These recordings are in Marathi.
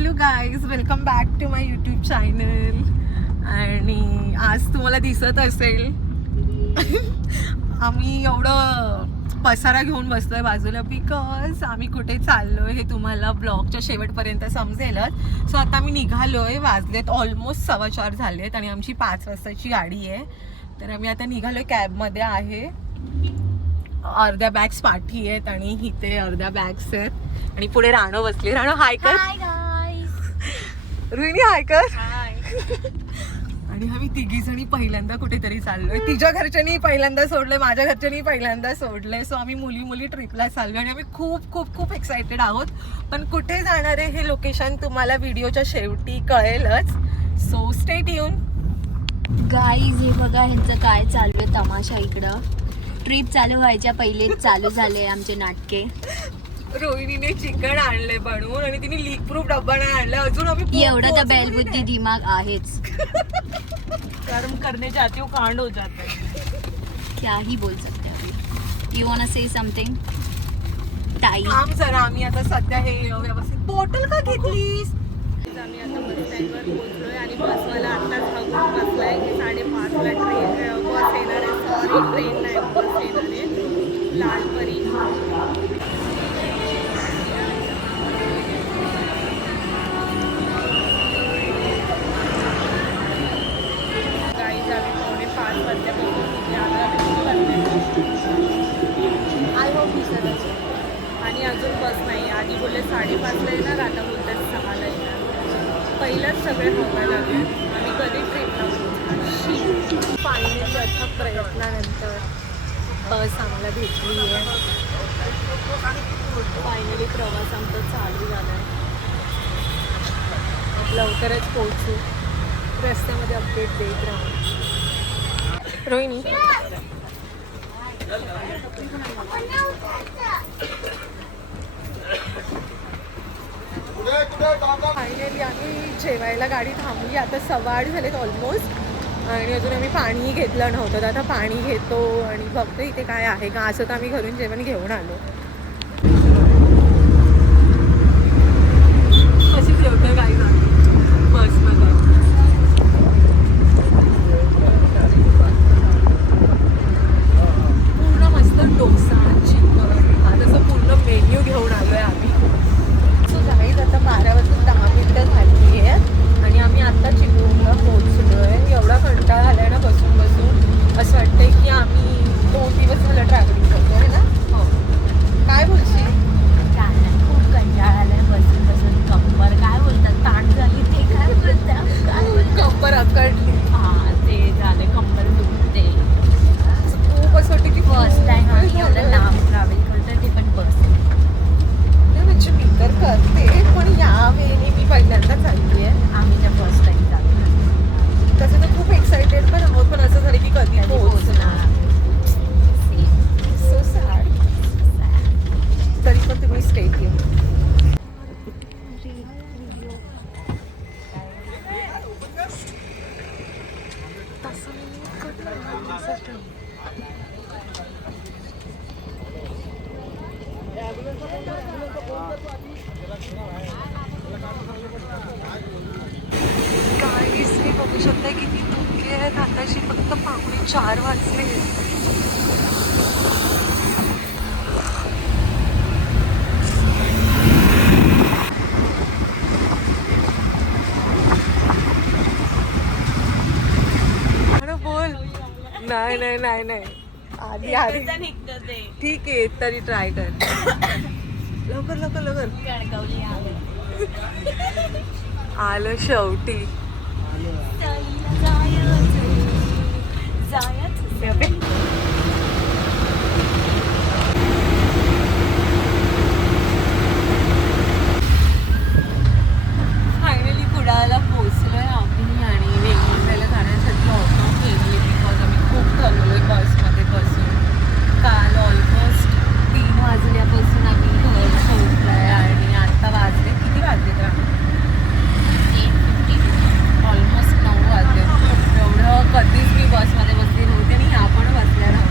Hello guys, welcome back to my YouTube channel. आणि आज तुम्हाला दिसत असेल आम्ही एवढं पसारा घेऊन बसलोय बाजूला, बिकॉज आम्ही कुठे चाललोय हे तुम्हाला ब्लॉगच्या शेवटपर्यंत समजेलच. सो आता आम्ही निघालोय, वाजलेत ऑलमोस्ट 4:15 झालेत आणि आमची 5 वाजताची गाडी आहे. तर आम्ही आता निघालोय, कॅबमध्ये आहे. अर्ध्या बॅग्स पाठी आहेत आणि इथे अर्ध्या बॅग्स आहेत आणि पुढे राणो बसली. राणो हाय कर. रोहिणी हाय कर. आणि आम्ही तिघी जणी पहिल्यांदा कुठेतरी चाललोय. तिच्या घरच्यांनी पहिल्यांदा सोडलंय, माझ्या घरच्यांनी पहिल्यांदा सोडलंय. सो आम्ही मुली ट्रिपला चाललोय आणि आम्ही खूप खूप खूप एक्सायटेड आहोत. पण कुठे जाणार आहे हे लोकेशन तुम्हाला व्हिडिओच्या शेवटी कळेलच. So stay tune. गाईज हे बघा ह्यांचं काय चालू आहे तमाशा इकडं. ट्रिप चालू व्हायच्या पहिलेच चालू झाले आमचे नाटके. रोहिणीने चिकन आणले बनवून आणि तिने लीक प्रूफ डब्बा नाही आणला अजून. आम्ही एवढं तर बेलबुद्धी दिमाग आहेच. कर्म करने जाते हो कांड हो जाता है. क्या ही बोल सकते हैं. You want to say something ताई? थांब जरा, आम्ही आता सध्या हे व्यवस्थित. बॉटल का घेतलीस? आम्ही आता बस स्टँडवर पोहोचलोय आणि बसवाला आत्ताच बघून बसलाय की 5:30ला ट्रेन बस येणार आहे. सॉरी, ट्रेन नाही, बस येणार आहे लालपरी. गाईज आम्ही 4:45 वाजल्यापासून तिथे आय होप दिसत असेल. आणि अजून बस नाही. आधी बोलले 5:30ला येणार, आता बोलतात 6ला येणार. पहिलंच सगळे हवा लागले. आम्ही कधी ट्रिपला पोहोचणार. फायनली अथक प्रयत्नानंतर बस आम्हाला भेटली आहे. फायनली प्रवास आमचा चालू झाला आहे. लवकरच पोहोचू. रस्त्यामध्ये अपडेट देत राहू. रोहिणी फायनली आम्ही जेवायला गाडी थांबली. आता 8:15 झालेत ऑलमोस्ट आणि अजून आम्ही पाणीही घेतलं नव्हतं. तर आता पाणी घेतो आणि बघतो इथे काय आहे का. असं तर आम्ही घरून जेवण घेऊन आलो. कशी जेवतं काही झालं बसमध्ये. पूर्ण मस्त डोसा, चिकन, तसं पूर्ण मेन्यू घेऊन आलो आहे आम्ही. सो जाईच आता 12 वाजून 10 मिनिटं झाली आहे आणि आम्ही आत्ता चिपळूणला पोहोचलो आहे. एवढा कंटाळा आला आहे ना बसून बसून. असं वाटतंय की आम्ही 2 दिवस झालं ट्रॅव्हलिंग करतो आहे ना. हो, काय बोलशील? काय नाही, खूप कंटाळा आलाय बसून बसून. कंबर काय बोलतात, ताण झाली ते काय बोलतात, काय बोलतात, कंबर अकडली. हां ते झाले, कंबर दुखते. खूप असं वाटतं की फर्स्ट टाइम आम्ही एवढं लांब ट्रॅव्हल करतो, ते पण बस. म्हणजे मी तर करते पण यावेळी मी पहिल्यांदा चालली आहे. आम्ही तर फर्स्ट टाइम जातो. तसं तर खूप एक्सायटेड पण आहोत, पण असं झालं की कधी पोहोचणार. So sad. तरी पण तुम्ही स्टे केलं. गाईस मी बघू शकता किती धुके आहेत. आताशी फक्त 3:45 वाजले. बोल. नाही नाही नाही नाही, आधी आधी ठीक आहे. तरी ट्राय कर. लवकर लवकर लवकर. आलं शेवटी. फायनली कुडाळला पोहोचलोय आम्ही आणि वेगवेगळ्याला जाण्यासाठी ऑटो केली. बिकॉज आम्ही खूप थकलोय बसमध्ये बसून. काल ऑलमोस्ट 3 वाजल्यापासून आम्ही घर शोधलंय आणि आता वाजले किती वाजले तर ऑलमोस्ट 9 वाजले. एवढं कधीच मी बसमध्ये बसली नव्हती आणि ह्या पण बसल्या ना.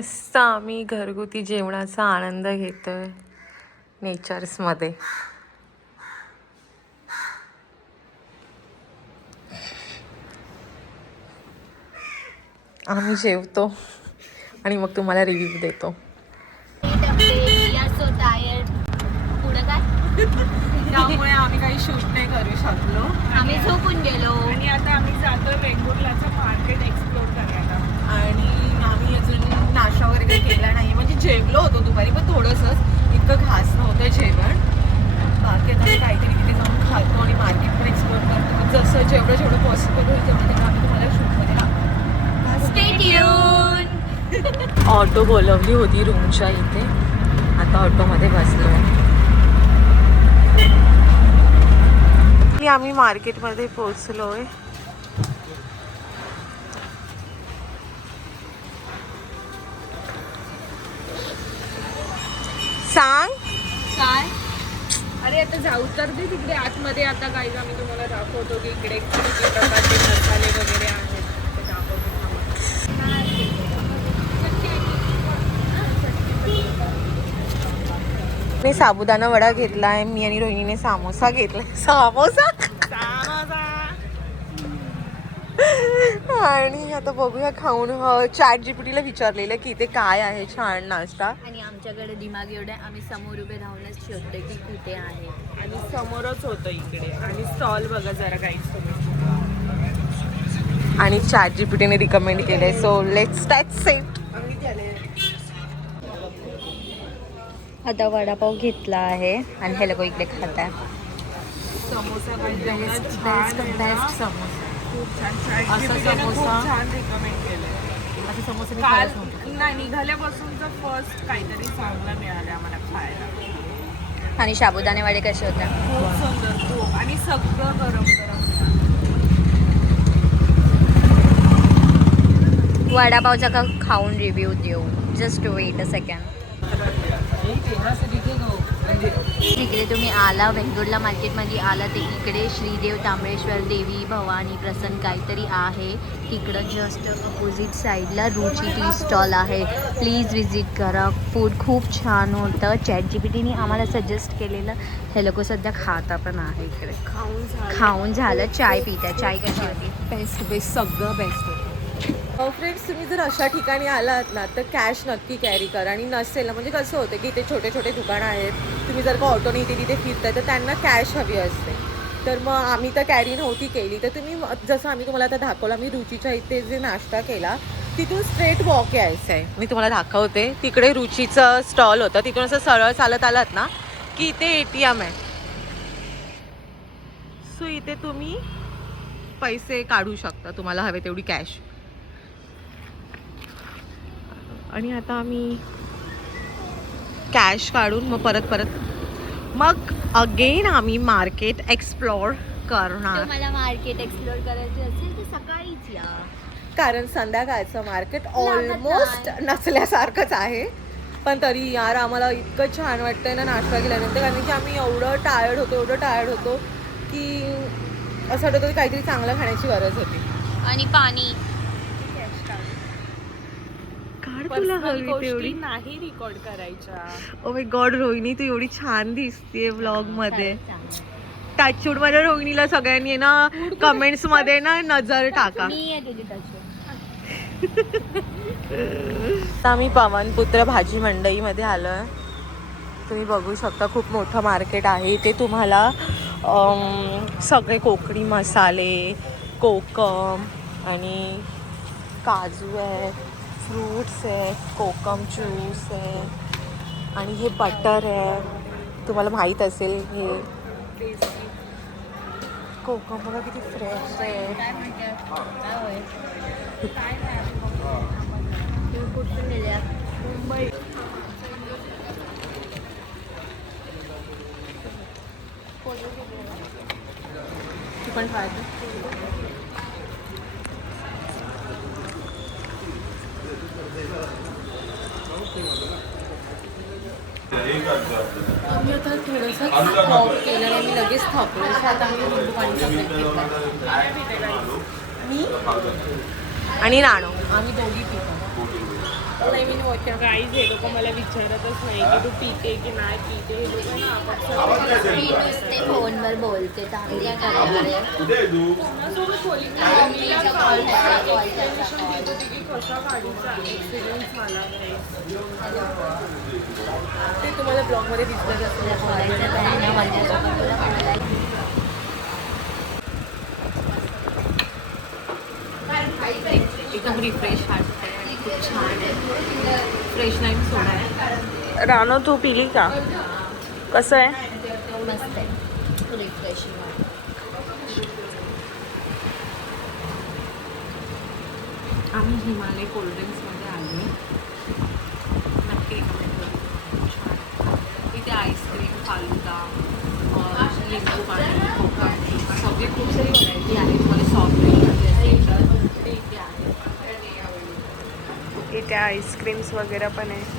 मस्त आम्ही घरगुती जेवणाचा आनंद घेतोय नेचर्समध्ये. आम्ही जेवतो आणि मग तुम्हाला रिव्ह्यू देतो. त्यामुळे आम्ही काही शूट नाही करू शकलो. आम्ही झोपून गेलो आणि आता आम्ही जातोय वेंगुर्लाचं मार्केट एक्सप्लोर करायला. आणि आम्ही अजून नाश्ता वगैरे काही केला नाही. म्हणजे जेवलो होतो दुपारी पण थोडंसंच, इतकं घास नव्हतं जेवण. बाकी आता काहीतरी तिथे जाऊन खातो आणि मार्केट पण एक्सप्लोर करतो. जसं जेवढं पॉसिबल होईल तेवढं आम्ही तुम्हाला शूटमध्ये लागतो. Stay tune. ऑटो बोलवली होती रूमच्या इथे. आता ऑटोमध्ये बसलोय. आम्ही मार्केटमध्ये पोहोचलोय. सांग काय? अरे आता जाऊ तर दे तिकडे आतमध्ये. आता काही आम्ही तुम्हाला दाखवतो की इकडे किती प्रकारचे मसाले वगैरे आहेत ते दाखवतो. मी साबुदाणा वडा घेतलाय. मी आणि रोहिणीने समोसा घेतलाय. समोसा आणि आता बघूया खाऊन. चॅट जीपीटीला विचारलेलं की इथे काय आहे छान नाश्ता. आणि आमच्याकडे दिमाग एवढं आहे, आम्ही समोर उभे राहूनच शोधतोय की कुठे आहे. आणि समोरच होतं इकडे. आणि स्टॉल बघा जरा काहीच तुम्ही. आणि चॅट जीपीटीने रिकमेंड केलंय. So let's touch it. आता वडापाव घेतला आहे आणि हे लोक इकडे खात आहे. समोसा बेस्ट समोसा. खूप छान. असा समोसा. खूप छान रिकमेंड केलंय. असे समोसे मी काल खायलाच नव्हते. नाही निघाल्यापासूनचं फर्स्ट काहीतरी चांगलं मिळालं आम्हाला खायला. आणि साबुदाणे वडे कसे होते? खूप सुंदर. खूप. आणि सगळं गरम गरम. वडापावचा का खाऊन रिव्ह्यू देऊ. Just weight a second. तिकडे तुम्ही आला वेंगुर्ला मार्केटमध्ये आला ते इकडे श्रीदेव तांबळेश्वर देवी भवानी प्रसन्न काहीतरी आहे. तिकडं जस्ट अपोजिट साईडला रुची टी स्टॉल आहे. प्लीज विजिट करा. फूड खूप छान होतं. चॅट जीपीटीने आम्हाला सजेस्ट केलेलं. हे लोक सध्या खाता पण आहे इकडे. खाऊन झालं. चाय पिता. चाय कशी होती? बेस्ट सगळं बेस्ट होतं. फ्रेंड्स, तुम्ही जर अशा ठिकाणी आलात ना तर कॅश नक्की कॅरी करा. आणि नसेल ना म्हणजे कसं होतं की इथे छोटे छोटे दुकानं आहेत. तुम्ही जर का ऑटोने इथे तिथे फिरताय तर त्यांना कॅश हवी असते. तर मग आम्ही तर कॅरी नव्हती केली. तर तुम्ही जसं आम्ही तुम्हाला आता दाखवलं, आम्ही रुचीच्या इथे जे नाश्ता केला तिथून स्ट्रेट वॉक यायचं आहे. मी तुम्हाला दाखवते. तिकडे रुचीचं स्टॉल होतं. तिथून असं सरळ चालत आलात ना की इथे ATM आहे. सो इथे तुम्ही पैसे काढू शकता तुम्हाला हवे तेवढी कॅश. आणि आता आम्ही कॅश काढून मग अगेन आम्ही मार्केट एक्सप्लोर करणार. तुम्हाला मार्केट एक्सप्लोर करायचे असेल तर सकाळीच या. कारण संध्याकाळचं मार्केट ऑलमोस्ट नसल्यासारखंच आहे. पण तरी यार आम्हाला इतकं छान वाटतंय ना नाश्ता केल्यानंतर. कारण की आम्ही एवढं टायर्ड होतो की असं वाटत होतं काहीतरी चांगलं खाण्याची गरज होती. आणि पाणी तुला हवी गोष्टी तेवढी नाही रेकॉर्ड करायच्या. ओ माय गॉड रोहिणी, तू एवढी छान दिसते व्लॉग मध्ये. टचवूड मध्ये रोहिणीला सगळ्यांनी ना कमेंट्स मध्ये ना नजर टाका. आम्ही पवनपुत्र भाजी मंडईमध्ये आलोय. तुम्ही बघू शकता खूप मोठं मार्केट आहे. इथे तुम्हाला सगळे कोकणी मसाले, कोकम आणि काजू आहे, फ्रूट्स आहे, कोकम ज्यूस आहे आणि हे बटर आहे. तुम्हाला माहीत असेल हे कोकम बघा किती फ्रेश आहे. मुंबई तू पण ट्राय कर. आम्ही आता थोडंसं वॉक केलं आणि मी लगेच थकलो. आता आम्ही लिंबू पाणीचा प्रयत्न करतो. मी आणि राणो आम्ही दोघी पितो. नवीन मोठ्या गाईज हे लोक मला विचारतच नाही की तू पिते की नाही पिते. हे लोक ना आपापसात मी नुसते फोनवर बोलते तर आम्ही काय करणार आहे. कोणासोबत बोलली मम्मीचा call झाला, call एक्सप्लेनेशन झाला. देत होती की कसा गाडीचा एक्सिडेंट झाला नाही. ते तुम्हाला ब्लॉगमध्ये दिसलं तुला बोलायचं तर आहे ना माझ्यासोबत, तुला बोलायचं. एकदम रिफ्रेश वाटतंय आणि खूप छान आहे. फ्रेश लाईन सोडा आहे. रानो तू पिली का? कसं आहे? मस्त आहे, रिफ्रेशिंग वाटतं. आम्ही हिमालय कोल्ड्रिंक्समध्ये आलो. नक्की recommend करू. छान. इथे आईस्क्रीम, फालुदा, लिंबू पाणी, कोकम, सगळे खूप सारी व्हरायटी आहे. तुम्हाला सॉफ्ट ड्रिंक असेल तर ते इथे आहे. इथे आईस्क्रीम्स वगैरे पण आहे.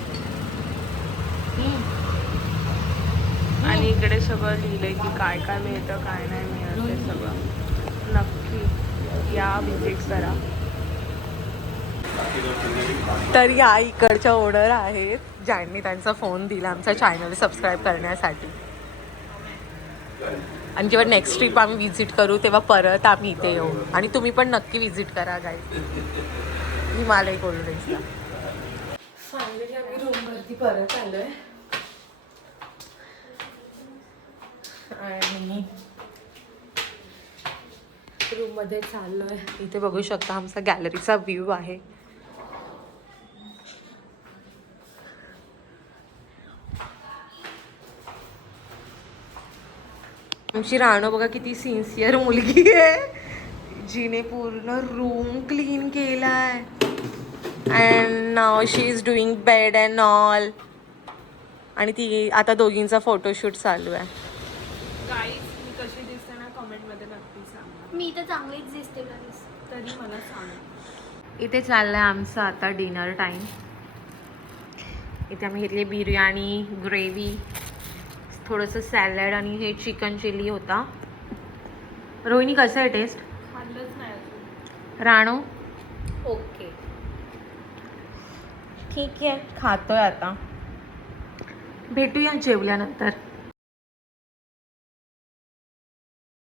आणि इकडे सगळं लिहिलंय की काय काय मिळतं काय नाही मिळत ते सगळं. नक्की या विजिट करा. तर या इकडच्या ओनर आहेत ज्यांनी त्यांचा फोन दिला आमचा चॅनल सबस्क्राईब करण्यासाठी. आणि जेव्हा नेक्स्ट ट्रिप आम्ही विजिट करू तेव्हा परत आम्ही इथे येऊ. आणि तुम्ही पण नक्की विजिट करा गाईज हिमालय कोल्ड्रिंक्सला. फायनली आम्ही रूमवरती परत आलोय आणि रूममध्ये चाललोय. इथे बघू शकता आमचा गॅलरीचा व्ह्यू आहे. आमची राणो बघा किती सिन्सिअर मुलगी आहे, जिने पूर्ण रूम क्लीन केलाय. And now she is doing bed and all. आणि ती आता दोघींचा फोटोशूट चालू आहे. गाईज मी कशी दिसते ना कमेंटमध्ये नक्की सांगा. मी तर चांगलीच दिसते गाईस. तरी मला सांगा. इथे चाललंय आमचं आता डिनर टाईम. इथे आम्ही घेतली बिर्याणी, ग्रेव्ही, थोडंसं सॅलड आणि हे चिकन चिली होता. रोहिणी कसं आहे टेस्ट? खाल्लंच नाही अजून. राणो ओके. ठीक आहे खातोय आता. भेटूया जेवल्यानंतर.